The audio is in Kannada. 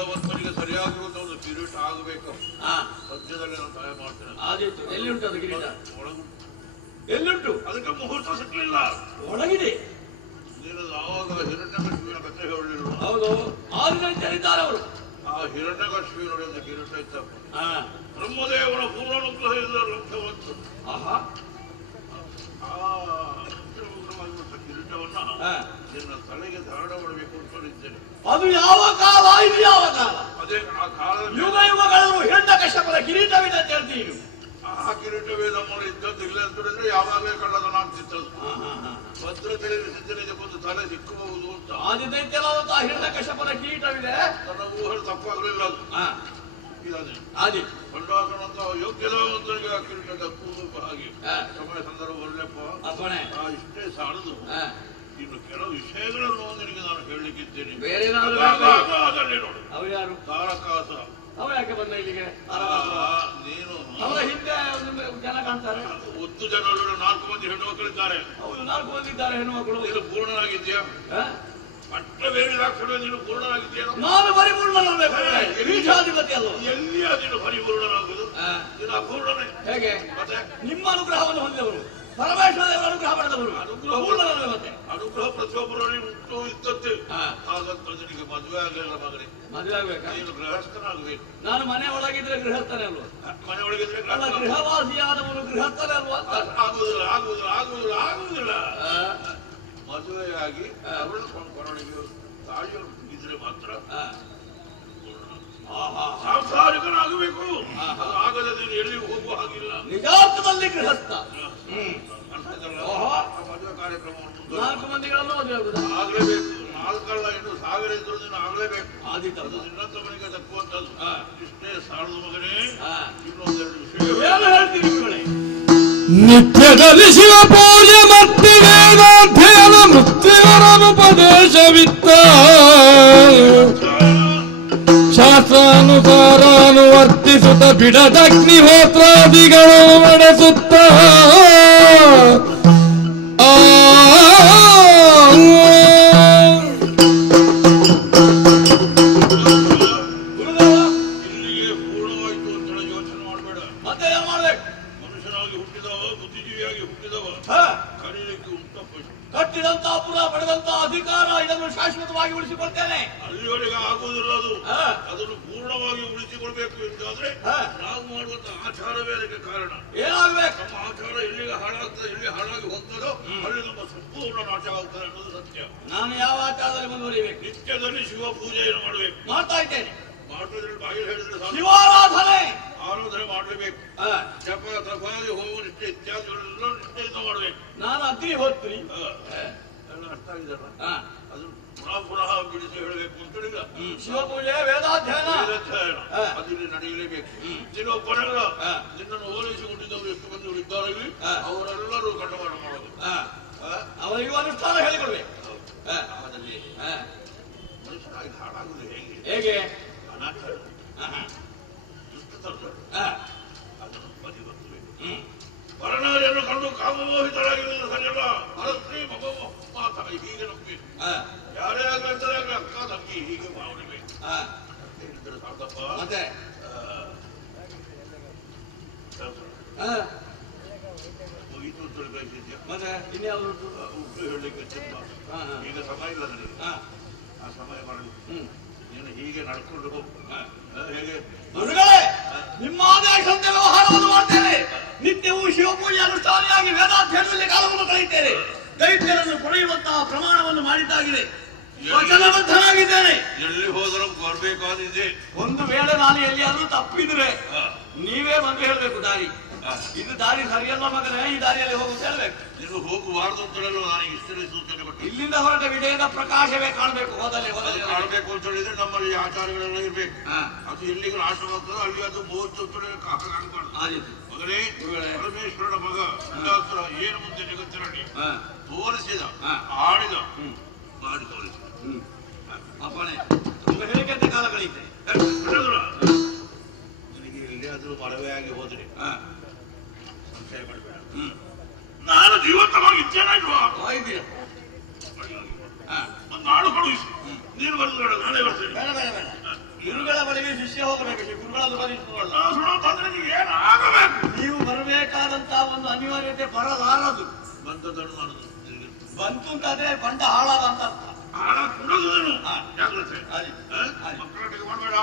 ವಿದ್ಯಾವಂತರಿಗೆ ಸರಿಯಾಗಿರುವಂತ ಒಂದು ಕಿರೀಟ ಆಗಬೇಕು. ಸದ್ಯದಲ್ಲಿ ನಾನು ಸಹಾಯ ಮಾಡ್ತೇನೆ. ಆದಿತ್ತು. ಎಲ್ಲಿ ಉಂಟು ಅದು ಕಿರೀಟ? ಒಳಗುಂಟು. ಎಲ್ಲಿುಂಟು? ಅದಕ್ಕೆ ಮುಹೂರ್ತ ಸಿಕ್ಕಲಿಲ್ಲ. ಒಳಗಿದೆ. ನೀನು ಆವಾಗ ಹಿರಣ್ಯಕಶಿಪಿನ ಕಥೆ ಹೇಳಿಲ್ಲ. ಹೌದು, ಆದಿತ್ಯರಿದ್ದಾರೆ ಅವರು. ಆ ಹಿರಣ್ಯಕಶಿಪಿನೊಡೆ ಒಂದು ಕಿರೀಟ ಇತ್ತಪ್ಪ. ಬ್ರಹ್ಮದೇವನ ಪೂರ್ಣಾನುಗ್ರಹದಿಂದ ಲಭ್ಯವಂತು. ಕಿರೀಟವನ್ನ ನಿನ್ನ ತಲೆಗೆ ಧಾರಣ ಮಾಡಬೇಕು ಅಂತಿದ್ದೇನೆ. ಅದು ಯಾವ ಕಾಲ? ಇದು ಯಾವ ಕಾಲ? ಅದೇ ಆ ಕಾಲ ಯುಗ ಯುಗಗಳು ಹಿರಣ್ಯಕಶ್ಯಪನ ಕಿರೀಟವಿದೆ ಅಂತ ಹೇಳ್ತೀವಿ. ಆ ಕಿರೀಟವೇ ನಮ್ಮಲ್ಲಿ ಇದ್ದದ್ದು ಇಲ್ಲ ಅಂತಂದ್ರೆ ಯಾವಾಗಲೇ ಕಳ್ಳತನಾಗ್ತಿತ್ತು. ಭದ್ರತೆಯಲ್ಲಿ ಸಿದ್ಧನಿಗೊಂದು ತಲೆ ಸಿಕ್ಕಬಹುದು ಅಂತ ಆದಿತ್ಯನಾದಂತಹ ಹಿರಣ್ಯಕಶ್ಯಪನ ಕಿರೀಟವಿದೆ. ನನ್ನ ಊಹೆ ತಪ್ಪಾಗಲಿಲ್ಲ. ಅದು ಕೊಂಡಾಕನಂತ ಯೋಗ್ಯದವರಿಗೆ ಆ ಕಿರೀಟ ದಕ್ಕುವುದು ಹಾಗೆ ಸಮಯ ಸಂದರ್ಭ ಒಳ್ಳೆಪ್ಪ. ಇಷ್ಟೇ ಸಾಲದು. ಇನ್ನು ಕೆಲವು ವಿಷಯಗಳನ್ನು ನಿನಗೆ ನಾನು ಹೇಳಲಿಕ್ಕಿದ್ದೇನೆ. ಅವರು ಯಾರು? ತಾರಕಾಸ. ಅವರು ಯಾಕೆ ಬಂದ ಇಲ್ಲಿಗೆ? ನೀನು ಅವರ ಹಿಂದೆ ಜನ ಕಾಣ್ತಾರೆ. 10 ಜನ 4 ಮಂದಿ ಹೆಣ್ಣು ಮಕ್ಕಳಿದ್ದಾರೆ. ಹೌದು, 4 ಮಂದಿ ಇದ್ದಾರೆ ಹೆಣ್ಣು ಮಕ್ಕಳು. ನೀನು ಪೂರ್ಣನಾಗಿದ್ಯಾ? ಪಟ್ಟ ಬೇರೆ ದಾಕ್ಷಣ ನೀನು ಪೂರ್ಣನಾಗಿದ್ಯಾ? ನಾನು ಪರಿಪೂರ್ಣನಾಗಬೇಕು. ಪೀಠಾಧಿಪತಿ ಅಲ್ಲ. ಎಲ್ಲಿ ನೀನು ಪರಿಪೂರ್ಣನಾಗುವುದು? ನೀನು ಅಪೂರ್ಣನೇ. ಹೇಗೆ? ಮತ್ತೆ ನಿಮ್ಮ ಅನುಗ್ರಹವನ್ನು ಹೊಂದಿದವರು, ಪರಮೇಶ್ವರ ದೇವರ ಅನುಗ್ರಹ ಪಡೆದವರು. ಅನುಗ್ರಹ ಪ್ರತಿಯೊಬ್ಬರಲ್ಲಿ ಉಂಟು ಇದ್ದದ್ದೇ. ಹಾಗಂತ ನಿನಗೆ ಮದುವೆ ಆಗಲಿಲ್ಲ ಮಗನೇ. ಮದುವೆ ಆಗ್ಬೇಕಾ? ನೀನು ಗೃಹಸ್ಥನಾಗಬೇಕು. ನಾನು ಮನೆ ಒಳಗಿದ್ರೆ ಗೃಹಸ್ಥನೇ ಅಲ್ವಾ? ಮನೆ ಒಳಗಿದ್ರೆ ಗೃಹವಾಸಿಯಾದವನು ಗೃಹಸ್ಥನೇ ಅಲ್ವಾ? ಆಗುವುದಿಲ್ಲ, ಆಗುವುದಿಲ್ಲ, ಆಗುವುದಿಲ್ಲ, ಆಗುವುದಿಲ್ಲ. ಮದುವೆಯಾಗಿ ಅವಳು ಕೊರಳಿಗೆ ತಾಯಿಯನ್ನು ಇದ್ರೆ ಮಾತ್ರ ಸಾಂಸಾರಿಕನಾಗಬೇಕು. ಆಗದೆ ನೀನು ಎಲ್ಲಿ ಹೋಗುವ ಹಾಗಿಲ್ಲ. ನಿಜಾರ್ಥದಲ್ಲಿ ಗೃಹಸ್ಥ. ಮದುವೆ ಕಾರ್ಯಕ್ರಮವನ್ನು 4 ಮಂದಿಗಳನ್ನು ಮದುವೆ ಆಗುದು ಆಗ್ಲೇಬೇಕು. 4 ಅಲ್ಲ, ಇನ್ನು 1000 ಇದ್ರು ನೀನು ಆಗ್ಲೇಬೇಕು. ಆದಿತ್ಯದು ನಿನ್ನಂತ ಮನೆಗೆ ತಕ್ಕುವಂತದ್ದು. ಇಷ್ಟೇ ಸಾಲದು ಮಗನೇ. ಇನ್ನೊಂದೆರಡು ವಿಷಯ ಏನು ಹೇಳ್ತೀನಿ. ನಿತ್ಯದಲ್ಲಿ ಶಿವ ಪೂಜೆ ಮತ್ತು ವೇದಾಧ್ಯಯನ ಮೃತ್ಯುವರನುಪದೇಶವಿತ್ತ ಶಾಸ್ತ್ರಾನುಸಾರಾನುವರ್ತಿಸುತ್ತ ಬಿಡದಗ್ನಿಹೋತ್ರಾದಿಗಳು ನಡೆಸುತ್ತ ಕಟ್ಟಿದಂತಹ ಪುರ ಪಡೆದಂತಹ ಅಧಿಕಾರ ಇದನ್ನು ಶಾಶ್ವತವಾಗಿ ಉಳಿಸಿಕೊಳ್ತೇನೆ. ಅಲ್ಲಿವರೆಗೆ ಆಗುವುದಿಲ್ಲ ಅದು. ಅದನ್ನು ಪೂರ್ಣವಾಗಿ ಉಳಿಸಿಕೊಳ್ಬೇಕು ಎಂದಾದ್ರೆ ನಾವು ಮಾಡುವಂತಹ ಆಚಾರವೇ ಅದಕ್ಕೆ ಕಾರಣ. ಏನಾಗಬೇಕು? ನಮ್ಮ ಆಚಾರ ಎಲ್ಲಿಗೆ ಹಾಳಾಗ್ತದೆ, ಎಲ್ಲಿ ಹಾಳಾಗಿ ಹೋಗ್ತದೋ ಅಲ್ಲಿ ನಮ್ಮ ಸಂಪೂರ್ಣ ನಾಶವಾಗ್ತದೆ ಅನ್ನೋದು ಸತ್ಯ. ನಾನು ಯಾವ ಆಚಾರದಲ್ಲಿ ಮುಂದುವರಿಬೇಕು? ನಿತ್ಯದಲ್ಲಿ ಶಿವ ಪೂಜೆಯನ್ನು ಮಾಡಬೇಕು. ಮಾಡ್ತಾ ಇದ್ದೇನೆ. ಮಾಡಿದ್ರೆ ಬಾಯಿ ಹೇಳಿದ್ರೆ ಶಿವಾರಾಧನೆ ಆರಾಧನೆ ಮಾಡಲೇಬೇಕು. ಜಪ ತಪಾದಿ ಹೋಮ ನಿಷ್ಠೆ ಇತ್ಯಾದಿಗಳೆಲ್ಲ ನಿಷ್ಠೆಯಿಂದ ಮಾಡಬೇಕು. ನಾನು ಅಗ್ನಿಹೋತ್ರಿ ಎಲ್ಲ ಅರ್ಥ ಆಗಿದಲ್ಲ. ಅದು ಪುನಃ ಬಿಡಿಸಿ ಹೇಳಬೇಕು ಅಂತ ಹೇಳಿಲ್ಲ. ಶಿವಪೂಜೆ ವೇದಾಧ್ಯಯನ ಅದಿಲ್ಲಿ ನಡೆಯಲೇಬೇಕು. ನೀನು ಕೊನೆಗಳ ನಿನ್ನನ್ನು ಓಲೈಸಿಕೊಂಡಿದ್ದವರು ಎಷ್ಟು ಮಂದಿ ಇದ್ದಾರೆ ಅವರೆಲ್ಲರೂ ಕಟವಾಡ ಮಾಡೋದು. ಅವರಿಗೂ ಅನುಷ್ಠಾನ ಹೇಳಿಕೊಡ್ಬೇಕು. ಮನುಷ್ಯನಾಗಿ ಹಾಳಾಗುವುದು ಹೇಗೆ? ಅನಾಚಾರ ದುಷ್ಟತನ ಅದನ್ನು ಬದಿಗೊತ್ತಬೇಕು. ವರನಾರಿಯನ್ನು ಕಂಡು ಕಾಮಮೋಹಿತರಾಗಿರುವುದು ಸರಿಯಲ್ಲ. ಅರಸ್ತ್ರೀ ಮಗೋ ಮಾತಾ ಹೀಗೆ ನಂಬಬೇಕು. ಯಾರೇ ಆಗ್ಲಂತಾರೆ ಆಗ್ಲಿ ಅಕ್ಕ ತಂಗಿ ಹೀಗೆ ಮಾಡಬೇಕು ಹೇಳಿದ್ರೆ ಸಾಕಪ್ಪ. ಮತ್ತೆ ಮುಗಿತು ಅಂತ ಹೇಳಬೇಕಿದ್ಯಾ? ಮತ್ತೆ ಇನ್ಯಾವುದು ಉಪ್ಪು ಹೇಳಲಿಕ್ಕೆ ತುಂಬ ಈಗ ಸಮಯ ಇಲ್ಲ ನನಗೆ. ಆ ಸಮಯ ಮಾಡಲಿ. ನೀನು ಹೀಗೆ ನಡ್ಕೊಂಡು ಹೋಗು. ಹೇಗೆ ನಿಮ್ಮ ಆದೇಶದಂತೆ ವ್ಯವಹಾರವನ್ನು ಮಾಡ್ತೇನೆ. ನಿತ್ಯವೂ ಶಿವಪೂಜೆ ಅನುಷ್ಠಾನಿಯಾಗಿ ವೇದಾಧ್ಯಯನದಲ್ಲಿ ಕಾಲವನ್ನು ಕಳೆಯುತ್ತೇನೆ. ದೈತ್ಯರನ್ನು ಕೊಳೆಯುವಂತಹ ಪ್ರಮಾಣವನ್ನು ಮಾಡಿದ್ದಾಗಿದೆ. ವಚನಬದ್ಧನಾಗಿದ್ದೇನೆ. ಎಲ್ಲಿ ಹೋದರೂ ಬರಬೇಕಾದಿದೆ. ಒಂದು ವೇಳೆ ನಾನು ಎಲ್ಲಿಯಾದ್ರೂ ತಪ್ಪಿದ್ರೆ ನೀವೇ ಬಂದು ಹೇಳ್ಬೇಕು ದಾರಿ. ಇದು ದಾರಿ ಸರಿಯಲ್ಲ ಮಗನೇ, ಈ ದಾರಿಯಲ್ಲಿ ಹೋಗುದು ಹೇಳ್ಬೇಕು. ನೀನು ಹೋಗಬಾರ್ದು ಅಂತ ಹೇಳಲು ನಾನು ಇಷ್ಟೇ ಸೂಚನೆ ಕೊಟ್ಟೆ. ಇಲ್ಲಿಂದ ಹೊರಟ ವಿಜಯದ ಪ್ರಕಾಶವೇ ಕಾಣಬೇಕು. ಹೋದಲ್ಲಿ ಕಾಣಬೇಕು ಅಂತ ಹೇಳಿದ್ರೆ ನಮ್ಮಲ್ಲಿ ಆಚಾರಗಳೆಲ್ಲ ಇರ್ಬೇಕು. ಅದು ಎಲ್ಲಿಗೆ ನಾಶವಾಗ್ತದೋ ಅಲ್ಲಿ ಅದು ಬಹುತ್ತು ಆಗಬಾರ್ದು. ಮಗನೇ, ಪರಮೇಶ್ವರನ ಮಗ ಏನು ಮುಂದೆ ಜಗತ್ತಿನಲ್ಲಿ ತೋರಿಸಿದ, ಆಡಿದ, ಮಾಡಿ ತೋರಿಸಿದ. ಅಪ್ಪಣೆ ಹೇಳಿಕೆ ಕಾಲ ಕಳೀತೆ. ನಿನಗೆ ಎಲ್ಲಿಯಾದ್ರೂ ಮರವೇ ಆಗಿ ಹೋದ್ರೆ ಸಂಶಯ ಮಾಡಬೇಡ. ನಾನು ಜೀವಂತವಾಗಿದ್ದೇನೆ ಒಂದು ನಾಡು ಕಳುಹಿಸಿ. ನೀನು ಬರೆದು ಬೇಡ, ನಾನೇ ಬರ್ತೇನೆ. ಬೇಡ ಬೇಡ ಬೇಡ. ನೀನು ಅಂತದನ್ನು ಮಾಡುದು ಬಂತು ಅಂತಾದ್ರೆ ಬಂಡ ಹಾಳಾದ ಅಂತ ಹಾಳ ಕೊಡೋದು ಜಾಗ್ರತೆ ಮಕ್ಕಳೊಟ್ಟಿಗೆ ಮಾಡಬೇಡ